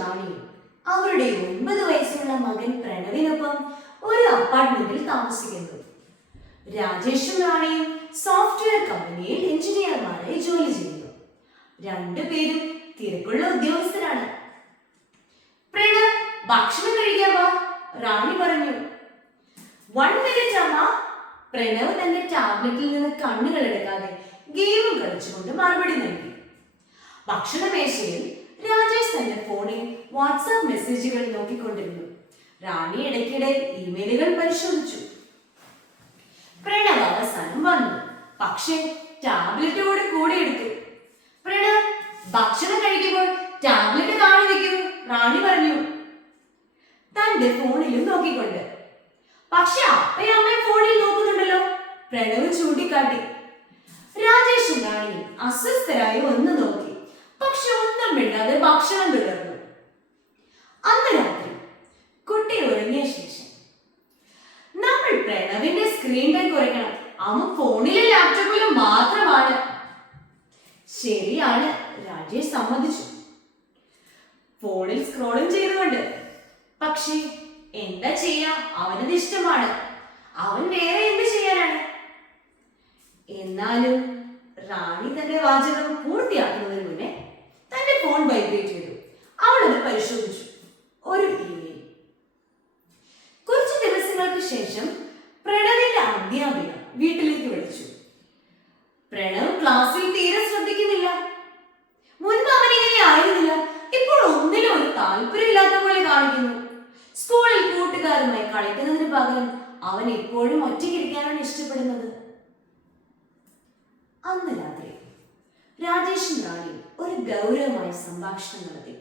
റാണിയും അവരുടെ 9 വയസ്സുള്ള മകൻ പ്രണവിനൊപ്പം ഒരു അപ്പാർട്ട്മെന്റിൽ താമസിക്കുന്നു. രാജേഷും റാണിയും സോഫ്റ്റ്വെയർ കമ്പനിയിൽ എഞ്ചിനീയർമാരായി ജോലി ചെയ്യുന്നു. രണ്ടുപേരും തിരക്കുള്ള ഉദ്യോഗസ്ഥരാണ്. പ്രണവ്, ഭക്ഷണം കഴിക്കാൻ വാ, റാണി പറഞ്ഞു. 1 minute അമ്മ. പ്രണവ് തന്റെ ടാബ്ലറ്റിൽ നിന്ന് കണ്ണുകൾ എടുക്കാതെ ഗെയിമും കളിച്ചുകൊണ്ട് മറുപടി നൽകി. ഭക്ഷണമേശയിൽ രാജേഷ് തന്റെ ഫോണിൽ വാട്സാപ്പ് മെസ്സേജുകൾ നോക്കിക്കൊണ്ടിരുന്നു. റാണി ഇടയ്ക്കിടെ ഇമെയിലുകൾ പരിശോധിച്ചു. പ്രണവ് അവസാനം വന്നു, പക്ഷേ ടാബ്ലറ്റ് കൂടെ എടുത്തു. പ്രണവ്, ഭക്ഷണം കഴിക്കുമ്പോൾ ടാബ്ലറ്റ് താഴെ വെക്കൂ, റാണി പറഞ്ഞു, തന്റെ ഫോണിലും നോക്കിക്കൊണ്ട്. പക്ഷെ അപ്പയും അമ്മയും ഫോണിൽ നോക്കുന്നുണ്ടല്ലോ, പ്രണവ് ചൂണ്ടിക്കാട്ടി. രാജേഷും റാണിയും അസ്വസ്ഥരായി ഒന്ന് നോക്കി, പക്ഷെ ഒന്നും മിണ്ടാതെ ഭക്ഷണം തുടർന്നു. അന്ന് രാത്രി കുട്ടി ഉറങ്ങിയ ശേഷം നമ്മൾ പ്രണവിന്റെ സ്ക്രീൻ ടൈം കുറയ്ക്കണം, അവൻ ഫോണിലും ലാപ്ടോപ്പിലും മാത്രമാണ്. ശരിയാണ്, രാജേഷ് സമ്മതിച്ചു. ഫോണിൽ സ്ക്രോളും ചെയ്തുകൊണ്ട്. പക്ഷേ എന്താ ചെയ്യാ, അവനത് ഇഷ്ടമാണ്, അവൻ വേറെ എന്ത് ചെയ്യാനാണ്? എന്നാലും റാണി തന്റെ വാചകം പൂർത്തിയാക്കുന്നതിന് മുന്നേ തന്റെ ഫോൺ വൈബ്രേറ്റ് ചെയ്തു. അവൾ അത് പരിശോധിച്ചു. ഒരു ഇമെയിൽ. കുറച്ചു ദിവസങ്ങൾക്ക് ശേഷം പ്രണവിന്റെ അധ്യാപിക വീട്ടിലേക്ക് വിളിച്ചു. പ്രണവ് ക്ലാസ്സിൽ തീരെ ശ്രദ്ധിക്കുന്നില്ല. മുൻപ് അവൻ ഇങ്ങനെ ആയിരുന്നില്ല, ഇപ്പോൾ ഒന്നിനും ഒരു താല്പര്യമില്ലാത്ത പോലെ കാണിക്കുന്നു. സ്കൂളിൽ കൂട്ടുകാരുമായി കളിക്കുന്നതിന് പകരം അവൻ എപ്പോഴും ഒറ്റയ്ക്കിരിക്കാനാണ് ഇഷ്ടപ്പെടുന്നത്. അന്ന് രാത്രി രാജേഷും റാണിയും ഒരു ഗൗരവമായ സംഭാഷണം നടത്തി.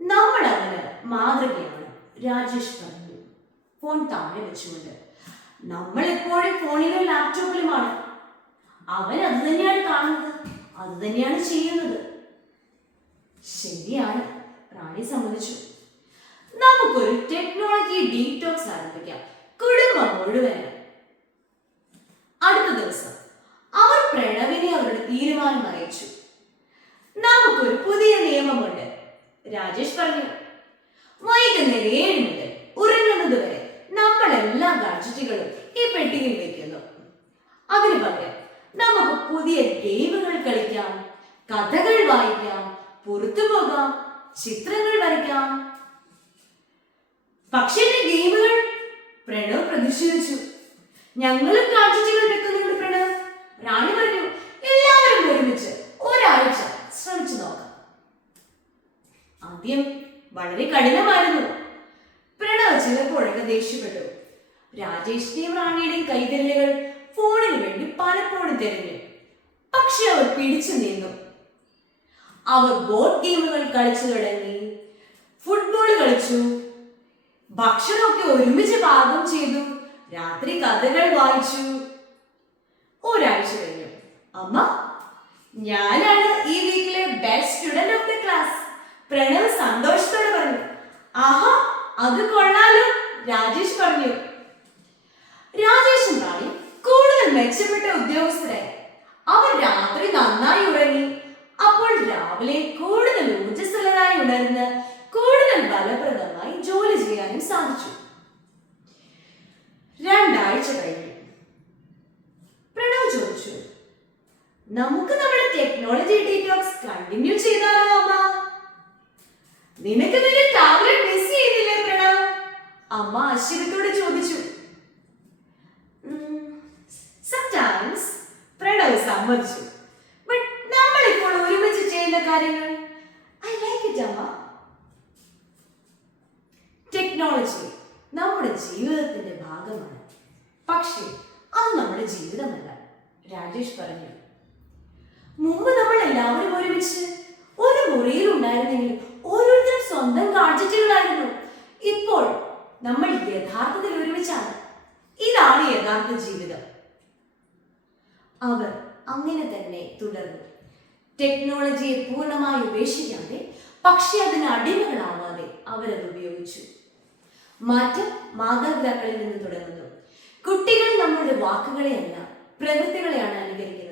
നമ്മൾ അവന് മാതൃകയാണ്, രാജേഷ് പറഞ്ഞു, ഫോൺ താഴെ വെച്ചുകൊണ്ട്. നമ്മൾ എപ്പോഴും ഫോണിലും ലാപ്ടോപ്പിലുമാണ്. അവൻ അത് തന്നെയാണ് കാണുന്നത്, അത് തന്നെയാണ് ചെയ്യുന്നത്. ശരിയാണ്, റാണി സമ്മതിച്ചു. നമുക്കൊരു ടെക്നോളജി ഡീറ്റോക്സ് ആരംഭിക്കാം, കുടുംബം മുഴുവനും. അടുത്ത ദിവസം അവർ പ്രണവിനെ അവരുടെ തീരുമാനം അറിയിച്ചു. നമുക്കൊരു പുതിയ നിയമമുണ്ട്, രാജേഷ് പറഞ്ഞു. വൈകുന്നേരം 7 മുതൽ ഉറങ്ങുന്നത് വരെ നമ്മൾ എല്ലാ ഗാഡ്ജറ്റുകളും ഈ പെട്ടിയിൽ വെക്കുന്നു. അതിനു പകരം നമുക്ക് പുതിയ ഗെയിമുകൾ കളിക്കാം, കഥകൾ വായിക്കാം, പുറത്തു പോകാം, ചിത്രങ്ങൾ വരയ്ക്കാം. പക്ഷേ ഗെയിമുകൾ, പ്രണവ് പ്രതിഷേധിച്ചു. ഞങ്ങളും ഗാഡ്ജറ്റുകൾ വെക്കുന്നുണ്ട് പ്രണവ്, റാണി പറഞ്ഞു. എല്ലാവരും ഒരുമിച്ച് ഒരാഴ്ച ശ്രമിച്ചു നോക്കാം. ആദ്യം വളരെ കഠിനമായിരുന്നു. പ്രണവ് ചിലപ്പോഴൊക്കെ ദേഷ്യപ്പെട്ടു. രാജേഷിന്റെയും റാണിയുടെയും കൈവിരലുകൾ ഫോണിന് വേണ്ടി പലപ്പോഴും തിരഞ്ഞു. പക്ഷെ അവർ പിടിച്ചു നിന്നു. അവർ ബോർഡ് ഗെയിമുകൾ കളിച്ചു തുടങ്ങി, ഫുട്ബോൾ കളിച്ചു, ഭക്ഷണമൊക്കെ ഒരുമിച്ച് പാകം ചെയ്തു, രാത്രി കഥകൾ വായിച്ചു. ഒരാഴ്ച കഴിഞ്ഞു. അമ്മ, ഞാനാണ് ഈ വീക്കിലെ best student of the class, Pranav സന്തോഷത്തോടെ പറഞ്ഞു. ആഹാ, അത് കൊള്ളാലോ, രാജേഷ് പറഞ്ഞു. രാജേഷും റാണി കൂടുതൽ മെച്ചപ്പെട്ട ഉദ്യോഗസ്ഥരായി. അവർ രാത്രി നന്നായി ഉറങ്ങി. അപ്പോൾ രാവിലെ കൂടുതൽ ഊർജ്ജസ്വലരായി ഉണർന്ന് കൂടുതൽ ഫലപ്രദമായി ജോലി ചെയ്യാനും സാധിച്ചു. 2 ആഴ്ച കഴിഞ്ഞു. പ്രണവ് ചോദിച്ചു, നമുക്ക് നമ്മുടെ ടെക്നോളജി ഡീറ്റോക്സ് കണ്ടിന്യൂ ചെയ്താലോ അമ്മ? നിനക്ക് നിന്റെ ടാബ്ലറ്റ് മിസ് ചെയ്യുന്നില്ലേ പ്രണവ്? അമ്മ ആശ്ചര്യത്തോടെ ചോദിച്ചു. സംടൈംസ്, പ്രണവ് സമ്മതിച്ചു. ബട്ട് നമ്മൾ ഇപ്പോൾ ഒരുമിച്ച് ചെയ്യുന്ന കാര്യങ്ങൾ ഐ ലൈക്ക് ഇറ്റ് അമ്മ. ടെക്നോളജി നമ്മുടെ ജീവിതത്തിന്റെ ഭാഗമാണ്, പക്ഷേ അത് നമ്മുടെ ജീവിതമല്ല, രാജേഷ് പറഞ്ഞു. മുമ്പ് നമ്മൾ എല്ലാവരും ഒരുമിച്ച് ഒരു മുറിയിൽ ഉണ്ടായിരുന്നെങ്കിൽ ഓരോരുത്തരും സ്വന്തം ഗാഡ്ജറ്റുകളായിരുന്നു. ഇപ്പോൾ നമ്മൾ യഥാർത്ഥത്തിൽ ഒരുമിച്ചാണ്. ഇതാണ് യഥാർത്ഥ ജീവിതം. അവർ അങ്ങനെ തന്നെ തുടർന്നു. ടെക്നോളജിയെ പൂർണ്ണമായി ഉപേക്ഷിക്കാതെ, പക്ഷെ അതിന് അടിമകളാവാതെ അവരത് ഉപയോഗിച്ചു. മാറ്റം മാതാപിതാക്കളിൽ നിന്ന് തുടങ്ങുന്നു. കുട്ടികൾ നമ്മുടെ വാക്കുകളെയല്ല, പ്രവൃത്തികളെയാണ് അനുകരിക്കുന്നത്.